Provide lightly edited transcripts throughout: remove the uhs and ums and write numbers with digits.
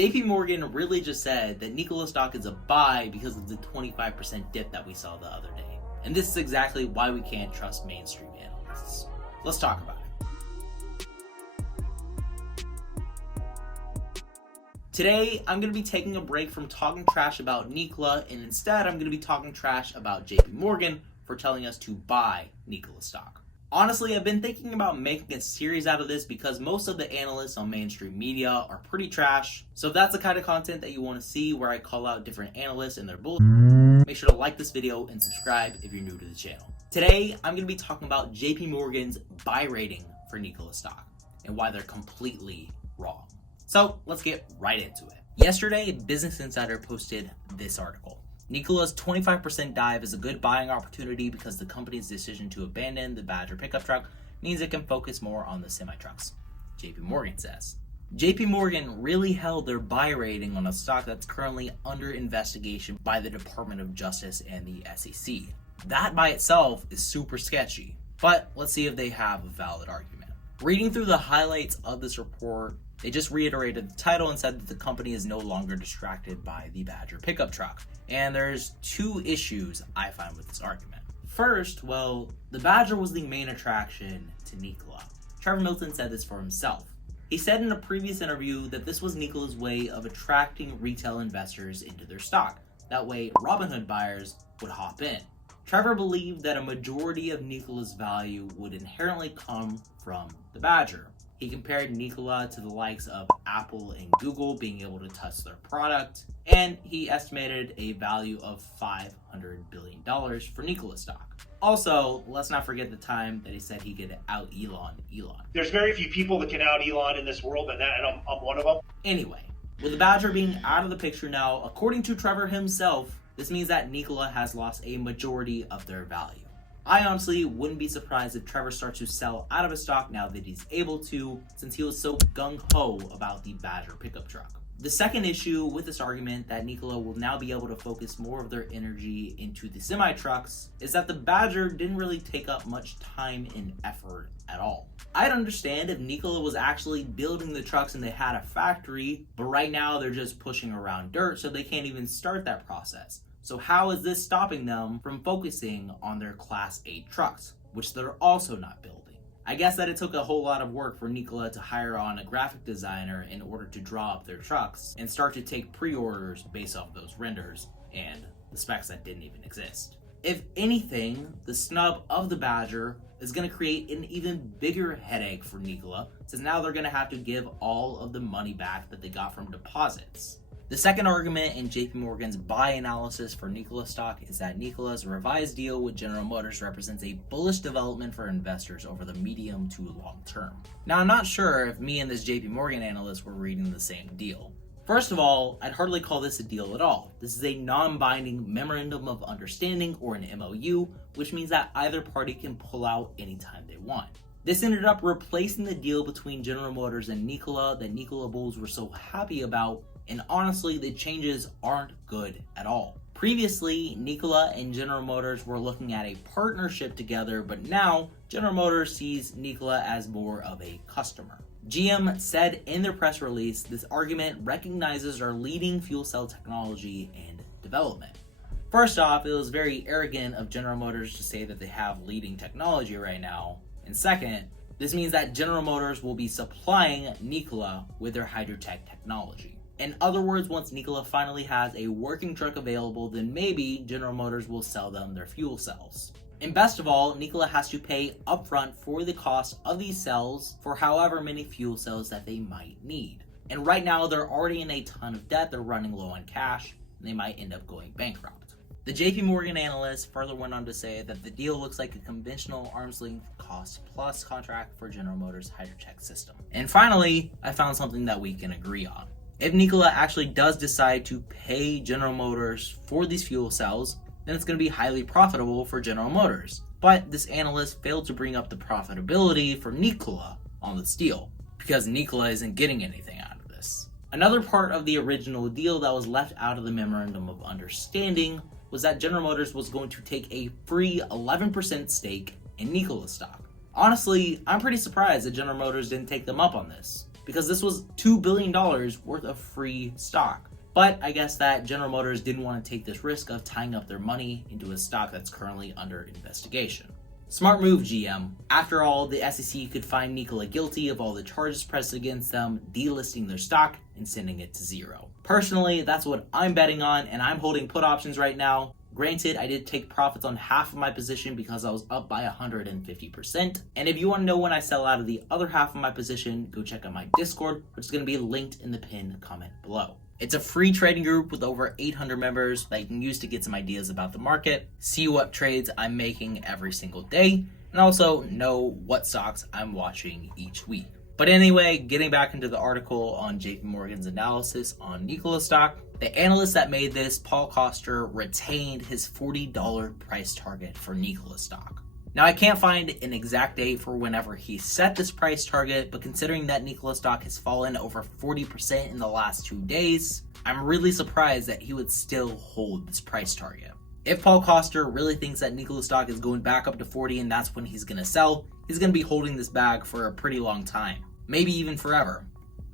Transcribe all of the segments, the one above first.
JPMorgan really just said that Nikola stock is a buy because of the 25% dip that we saw the other day. And this is exactly why we can't trust mainstream analysts. Let's talk about it. Today, I'm going to be taking a break from talking trash about Nikola, and instead I'm going to be talking trash about JPMorgan for telling us to buy Nikola stock. Honestly, I've been thinking about making a series out of this because most of the analysts on mainstream media are pretty trash. So if that's the kind of content that you want to see where I call out different analysts and their bullshit, make sure to like this video and subscribe if you're new to the channel. Today, I'm going to be talking about JPMorgan's buy rating for Nikola stock and why they're completely wrong. So let's get right into it. Yesterday, Business Insider posted this article. Nikola's 25% dive is a good buying opportunity because the company's decision to abandon the Badger pickup truck means it can focus more on the semi-trucks, JPMorgan says. JPMorgan really held their buy rating on a stock that's currently under investigation by the Department of Justice and the SEC. That by itself is super sketchy, but let's see if they have a valid argument. Reading through the highlights of this report, they just reiterated the title and said that the company is no longer distracted by the Badger pickup truck. And there's two issues I find with this argument. First, well, the Badger was the main attraction to Nikola. Trevor Milton said this for himself. He said in a previous interview that this was Nikola's way of attracting retail investors into their stock. That way, Robinhood buyers would hop in. Trevor believed that a majority of Nikola's value would inherently come from the Badger. He compared Nikola to the likes of Apple and Google being able to touch their product, and he estimated a value of $500 billion for Nikola stock. Also, let's not forget the time that he said he could out Elon. There's very few people that can out Elon in this world, and I'm one of them. Anyway, with the Badger being out of the picture now, according to Trevor himself, this means that Nikola has lost a majority of their value. I honestly wouldn't be surprised if Trevor starts to sell out of his stock now that he's able to, since he was so gung-ho about the Badger pickup truck. The second issue with this argument that Nikola will now be able to focus more of their energy into the semi-trucks is that the Badger didn't really take up much time and effort at all. I'd understand if Nikola was actually building the trucks and they had a factory, but right now they're just pushing around dirt, so they can't even start that process. So how is this stopping them from focusing on their Class 8 trucks, which they're also not building? I guess that it took a whole lot of work for Nikola to hire on a graphic designer in order to draw up their trucks and start to take pre-orders based off those renders and the specs that didn't even exist. If anything, the snub of the Badger is going to create an even bigger headache for Nikola, since now they're going to have to give all of the money back that they got from deposits. The second argument in JPMorgan's buy analysis for Nikola stock is that Nikola's revised deal with General Motors represents a bullish development for investors over the medium to long term. Now, I'm not sure if me and this JPMorgan analyst were reading the same deal. First of all, I'd hardly call this a deal at all. This is a non-binding memorandum of understanding, or an MOU, which means that either party can pull out anytime they want. This ended up replacing the deal between General Motors and Nikola that Nikola bulls were so happy about, and honestly, the changes aren't good at all. Previously, Nikola and General Motors were looking at a partnership together, but now General Motors sees Nikola as more of a customer. GM said in their press release, this argument recognizes our leading fuel cell technology and development. First off, it was very arrogant of General Motors to say that they have leading technology right now. And second, this means that General Motors will be supplying Nikola with their Hydrotech technology. In other words, once Nikola finally has a working truck available, then maybe General Motors will sell them their fuel cells. And best of all, Nikola has to pay upfront for the cost of these cells for however many fuel cells that they might need. And right now, they're already in a ton of debt, they're running low on cash, and they might end up going bankrupt. The JPMorgan analyst further went on to say that the deal looks like a conventional arm's length cost plus contract for General Motors' Hydrotech system. And finally, I found something that we can agree on. If Nikola actually does decide to pay General Motors for these fuel cells, then it's going to be highly profitable for General Motors. But this analyst failed to bring up the profitability for Nikola on this deal, because Nikola isn't getting anything out of this. Another part of the original deal that was left out of the memorandum of understanding was that General Motors was going to take a free 11% stake in Nikola stock. Honestly, I'm pretty surprised that General Motors didn't take them up on this. because this was $2 billion worth of free stock. But I guess that General Motors didn't want to take this risk of tying up their money into a stock that's currently under investigation. Smart move, GM. After all, the SEC could find Nikola guilty of all the charges pressed against them, delisting their stock and sending it to zero. Personally, that's what I'm betting on, and I'm holding put options right now. Granted, I did take profits on half of my position because I was up by 150%. And if you want to know when I sell out of the other half of my position, go check out my Discord, which is going to be linked in the pinned comment below. It's a free trading group with over 800 members that you can use to get some ideas about the market, see what trades I'm making every single day, and also know what stocks I'm watching each week. But anyway, getting back into the article on JPMorgan's analysis on Nikola stock, the analyst that made this, Paul Coster, retained his $40 price target for Nikola stock. Now, I can't find an exact date for whenever he set this price target, but considering that Nikola stock has fallen over 40% in the last 2 days, I'm really surprised that he would still hold this price target. If Paul Coster really thinks that Nikola stock is going back up to 40 and that's when he's going to sell, he's going to be holding this bag for a pretty long time. Maybe even forever.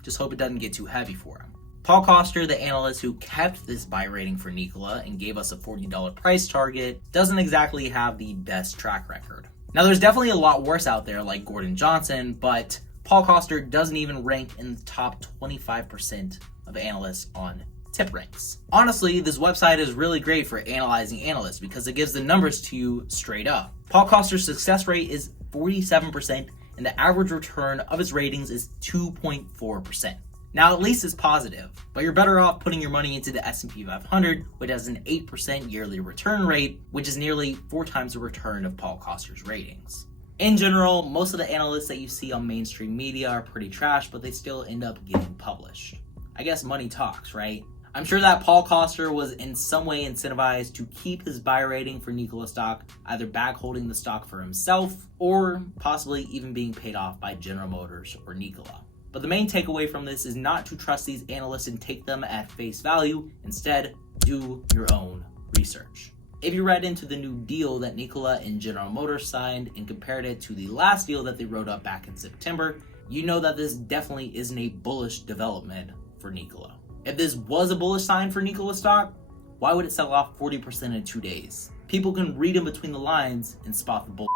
Just hope it doesn't get too heavy for him. Paul Coster, the analyst who kept this buy rating for Nikola and gave us a $40 price target, doesn't exactly have the best track record. Now, there's definitely a lot worse out there like Gordon Johnson, but Paul Coster doesn't even rank in the top 25% of analysts on TipRanks. Honestly, this website is really great for analyzing analysts because it gives the numbers to you straight up. Paul Coster's success rate is 47%, and the average return of his ratings is 2.4%. Now, at least it's positive, but you're better off putting your money into the S&P 500, which has an 8% yearly return rate, which is nearly 4 times the return of Paul Coster's ratings. In general, most of the analysts that you see on mainstream media are pretty trash, but they still end up getting published. I guess money talks, right? I'm sure that Paul Coster was in some way incentivized to keep his buy rating for Nikola stock, either bag holding the stock for himself, or possibly even being paid off by General Motors or Nikola. But the main takeaway from this is not to trust these analysts and take them at face value. Instead, do your own research. If you read into the new deal that Nikola and General Motors signed and compared it to the last deal that they wrote up back in September, you know that this definitely isn't a bullish development for Nikola. If this was a bullish sign for Nikola stock, why would it sell off 40% in 2 days? People can read in between the lines and spot the bull.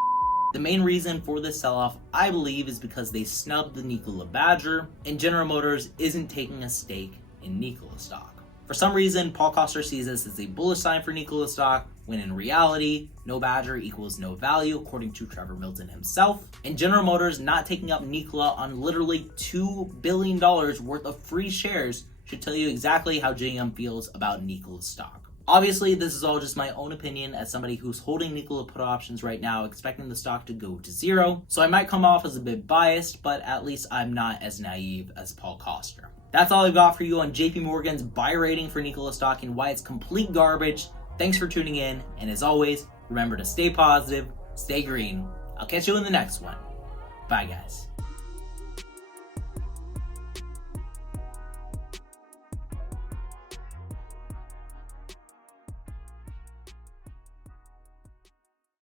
The main reason for this sell-off, I believe, is because they snubbed the Nikola Badger, and General Motors isn't taking a stake in Nikola stock. For some reason, Paul Coster sees this as a bullish sign for Nikola stock, when in reality, no Badger equals no value, according to Trevor Milton himself. And General Motors not taking up Nikola on literally $2 billion worth of free shares should tell you exactly how JM feels about Nikola stock. Obviously, this is all just my own opinion as somebody who's holding Nikola put options right now, expecting the stock to go to zero. So I might come off as a bit biased, but at least I'm not as naive as Paul Coster. That's all I've got for you on JPMorgan's buy rating for Nikola stock and why it's complete garbage. Thanks for tuning in, and as always, remember to stay positive, stay green. I'll catch you in the next one. Bye, guys.